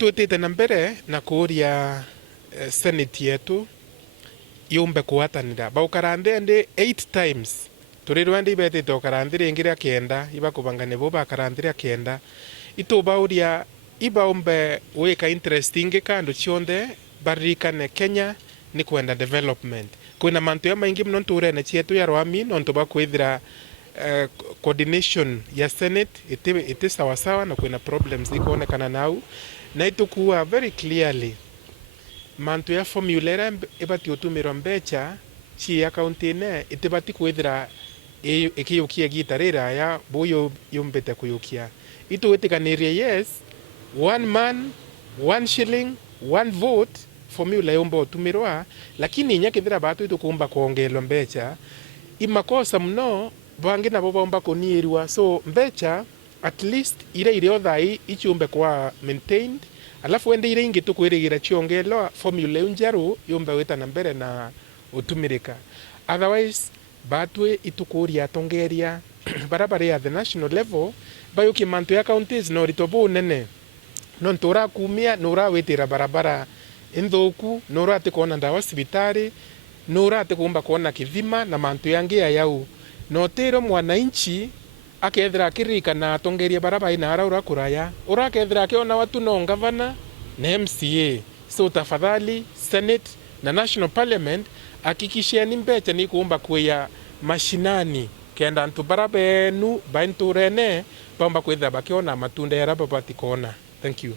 nitwitite na mbere na kuria senate yetu yumbe kuatanira baukarande ndi 8 times turirwa ndi betite ukarandire ingira kenda iba kubangane bo bakarandire kenda itubauria ibaumbe wika interesting kandu chionde barikane Kenya ni kwenda development kwina mantu ya maingi mno nturene chietu ya rwami nontu bakwithira coordination ya senate ite sawa sawa na kwina problems ikoonekana nau na itukuwa very clearly mantu ya formulera ibati utumiro mbecha chi account ine itibati kwithira ikiyukia gitarira ya boyo yumbete kuyukia itu wetiganirie yes one man one shilling one vote formula yomba utumirwa lakini nyakithira batu itukumba kuongelwa mbecha imakosa mno bangi nabo bomba kunirwa so mbecha at least ile othai ichumbe kwa maintained alafu wende ile ingi tukwirigira chiongelwa formula unjaru yomba weta na mbere na utumirika otherwise batwe itukuria tongeria barabara ya the national level bayuki mantu ya counties no ritobu nene non tora kumia nora wetira barabara indhoku nora ate kuona ndawa sibitari nora ate kuomba kuona kithima na mantu yangi ya yau no tero mwananchi akethira akirika na tongeria barabara ina araura kuraya ora kethira akiona watu no gavana na MCA so tafadhali senate na national parliament hakikisheni mbecha ni kuomba kuya mashinani kenda antu barabenu bainturene bamba kwitha bakiona matunda ya raba batikona. Thank you.